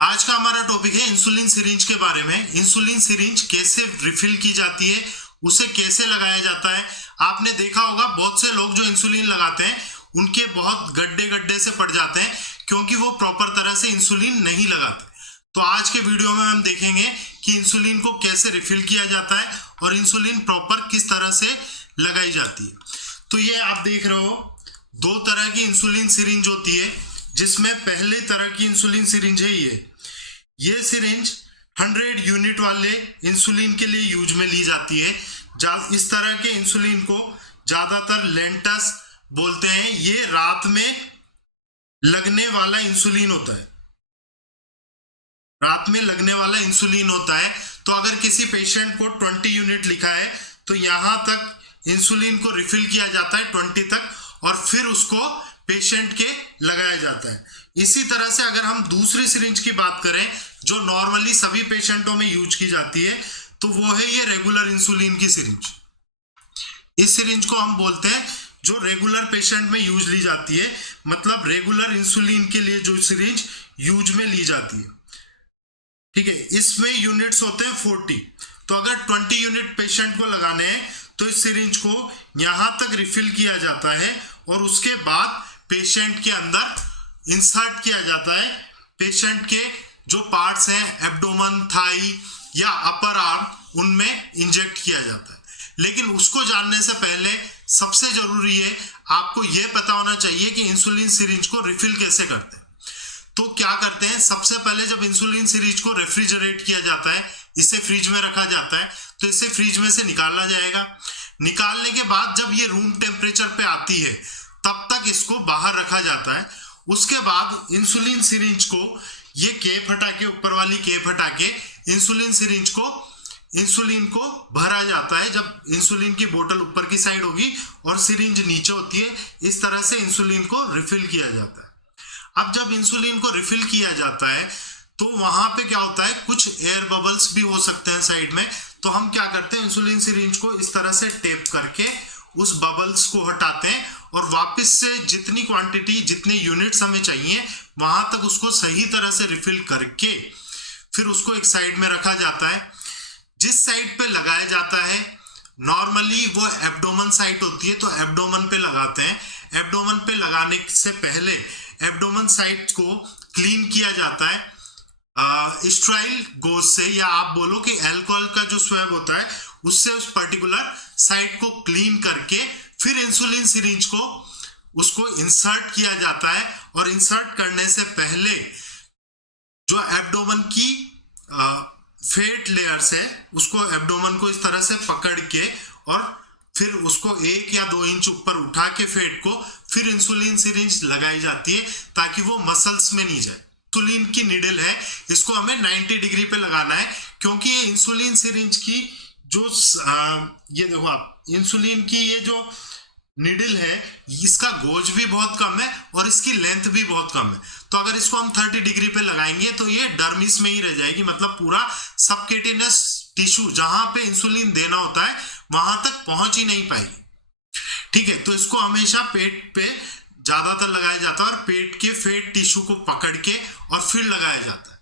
आज का हमारा टॉपिक है इंसुलिन सिरिंज के बारे में। इंसुलिन सिरिंज कैसे रिफिल की जाती है, उसे कैसे लगाया जाता है। आपने देखा होगा बहुत से लोग जो इंसुलिन लगाते हैं उनके बहुत गड्ढे गड्ढे से पड़ जाते हैं क्योंकि वो प्रॉपर तरह से इंसुलिन नहीं लगाते। तो आज के वीडियो में हम देखेंगे कि इंसुलिन को कैसे रिफिल किया जाता है और इंसुलिन प्रॉपर किस तरह से लगाई जाती है। तो ये आप देख रहे हो, दो तरह की इंसुलिन सिरिंज होती है, जिसमें पहले तरह की इंसुलिन सिरिंज है ये सिरिंज 100 यूनिट वाले इंसुलिन के लिए यूज में ली जाती है। इस तरह के इंसुलिन को ज्यादातर लेंटस बोलते हैं। ये रात में लगने वाला इंसुलिन होता है, रात में लगने वाला इंसुलिन होता है। तो अगर किसी पेशेंट को 20 यूनिट लिखा है तो यहां तक इंसुलिन को रिफिल किया जाता है 20 तक, और फिर उसको पेशेंट के लगाया जाता है। इसी तरह से अगर हम दूसरी सिरिंज की बात करें जो नॉर्मली सभी पेशेंटों में यूज की जाती है, तो वो है ये रेगुलर इंसुलिन की सिरिंज। इस सिरिंज को हम बोलते हैं जो रेगुलर पेशेंट में यूज ली जाती है, मतलब रेगुलर इंसुलिन के लिए जो सिरिंज यूज में ली जाती है। ठीक है, इसमें यूनिट्स होते हैं 40। तो अगर 20 यूनिट पेशेंट को लगाने हैं तो इस सिरिंज को यहां तक रिफिल किया जाता है और उसके बाद पेशेंट के अंदर इंसर्ट किया जाता है। पेशेंट के जो पार्ट्स हैं, एब्डोमन, थाई या अपर आर्म, उनमें इंजेक्ट किया जाता है। लेकिन उसको जानने से पहले सबसे जरूरी है आपको यह पता होना चाहिए कि इंसुलिन सिरिंज को रिफिल कैसे करते हैं। तो क्या करते हैं, सबसे पहले जब इंसुलिन सिरिंज को रेफ्रिजरेट किया जाता है, इसे फ्रिज में रखा जाता है, तो इसे फ्रिज में से निकाला जाएगा। निकालने के बाद जब ये रूम टेम्परेचर पे आती है तब तक इसको बाहर रखा जाता है। उसके बाद इंसुलिन सिरिंज को ये केप हटा के, ऊपर वाली केप हटा के इंसुलिन को भरा जाता है। जब इंसुलिन की बोतल ऊपर की साइड होगी और सिरिंज नीचे होती है, इस तरह से इंसुलिन को रिफिल किया जाता है। अब जब इंसुलिन को रिफिल किया जाता है तो वहां पे क्या होता है, कुछ एयर बबल्स भी हो सकते हैं साइड में। तो हम क्या करते हैं, इंसुलिन सिरिंज को इस तरह से टेप करके उस बबल्स को हटाते हैं और वापस से जितनी क्वांटिटी, जितने यूनिट्स हमें चाहिए वहां तक उसको सही तरह से रिफिल करके फिर उसको एक साइड में रखा जाता है। जिस साइड पे लगाया जाता है नॉर्मली वो एब्डोमन साइट होती है, तो एब्डोमन पे लगाते हैं। एब्डोमन पे लगाने से पहले एब्डोमन साइट को क्लीन किया जाता है स्ट्राइल गोज से, या आप बोलो कि अल्कोहल का जो स्वैब होता है उससे उस पर्टिकुलर साइट को क्लीन करके फिर इंसुलिन सिरिंज को उसको इंसर्ट किया जाता है। और इंसर्ट करने से पहले जो एब्डोमन की फेट लेयर्स है उसको, एब्डोमन को इस तरह से पकड़ के और फिर उसको 1 या 2 इंच ऊपर उठा के फेट को फिर इंसुलिन सिरिंज लगाई जाती है ताकि वो मसल्स में नहीं जाए। इंसुलिन की निडल है, इसको हमें 90 डिग्री पे लगाना है क्योंकि ये इंसुलिन सिरिंज की जो ये देखो आप, इंसुलिन की ये जो निडल है इसका गोज भी बहुत कम है और इसकी लेंथ भी बहुत कम है। तो अगर इसको हम 30 डिग्री पे लगाएंगे तो ये डर्मिस में ही रह जाएगी, मतलब पूरा सबक्यूटेनियस टिश्यू जहां पे इंसुलिन देना होता है वहां तक पहुंच ही नहीं पाएगी। ठीक है, तो इसको हमेशा पेट पे ज्यादातर लगाया जाता है और पेट के फेट टिश्यू को पकड़ के और फिर लगाया जाता है।